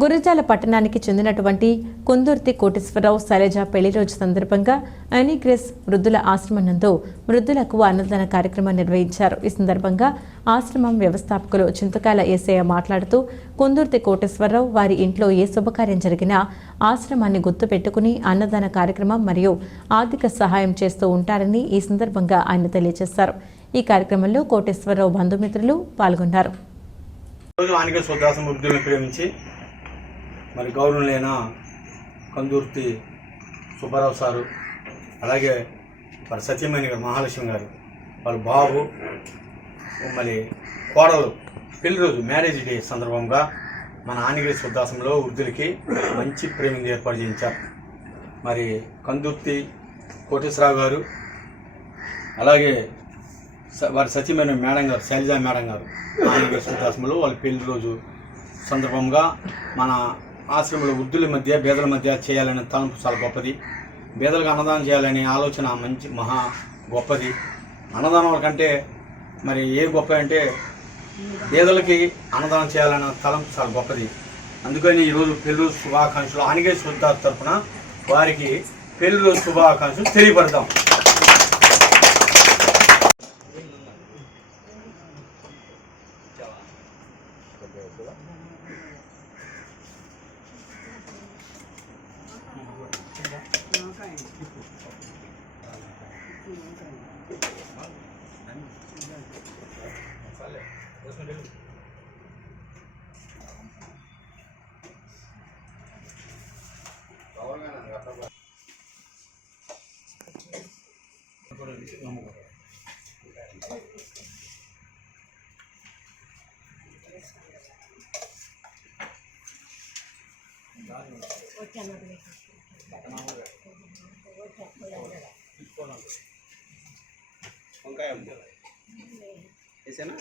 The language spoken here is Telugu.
గురజాల పట్టణానికి చెందినటువంటి కుందుర్తి కోటేశ్వరరావు శైలజ పెళ్లి రోజు సందర్భంగా అనిగ్రెస్ వృద్ధుల ఆశ్రమం నందు వృద్ధులకు అన్నదాన కార్యక్రమం నిర్వహించారు. ఈ సందర్భంగా ఆశ్రమం వ్యవస్థాపకులు చింతకాయల ఏసయ్య మాట్లాడుతూ కుందుర్తి కోటేశ్వరరావు వారి ఇంట్లో ఏ శుభకార్యం జరిగినా ఆశ్రమాన్ని గుర్తుపెట్టుకుని అన్నదాన కార్యక్రమం మరియు ఆర్థిక సహాయం చేస్తూ ఉంటారని ఈ సందర్భంగా ఆయన తెలియజేశారు. ఈ కార్యక్రమంలో కోటేశ్వరరావు బంధుమిత్రులు పాల్గొన్నారు. మరి గౌరవనీయులైన కందుర్తి సుబ్బారావు సారు, అలాగే మరి సత్యమణి గారు, మహాలక్ష్మి గారు, వాళ్ళ బాబు, మరి కోడలు పెళ్లి రోజు మ్యారేజ్ డే సందర్భంగా మన ఆనిగిరి శుద్ధాశ్రమంలో వృద్ధులకి మంచి ప్రేమింగ్ ఏర్పాటు చేయించారు. మరి కందుర్తి కోటేశ్వరరావు గారు, అలాగే వారి సత్యమణి మేడం గారు, శైలజ మేడం గారు ఆనిగిరి శుద్ధాశ్రమంలో వాళ్ళ పెళ్లి రోజు సందర్భంగా మన ఆశ్రమంలో వృద్ధుల మధ్య పేదల మధ్య చేయాలనే తలంపు చాలా గొప్పది. పేదలకు అన్నదానం చేయాలనే ఆలోచన మంచి మహా గొప్పది. అన్నదానం కంటే మరి ఏ గొప్ప అంటే పేదలకి అన్నదానం చేయాలన్న తలంపు చాలా గొప్పది. అందుకని ఈరోజు పెళ్లి రోజు శుభాకాంక్షలు ఆనిగిరి శుద్ధాశ్రమం తరఫున వారికి పెళ్లి రోజు శుభాకాంక్షలు తెలియపడతాం. వంకాయ వేసేనా?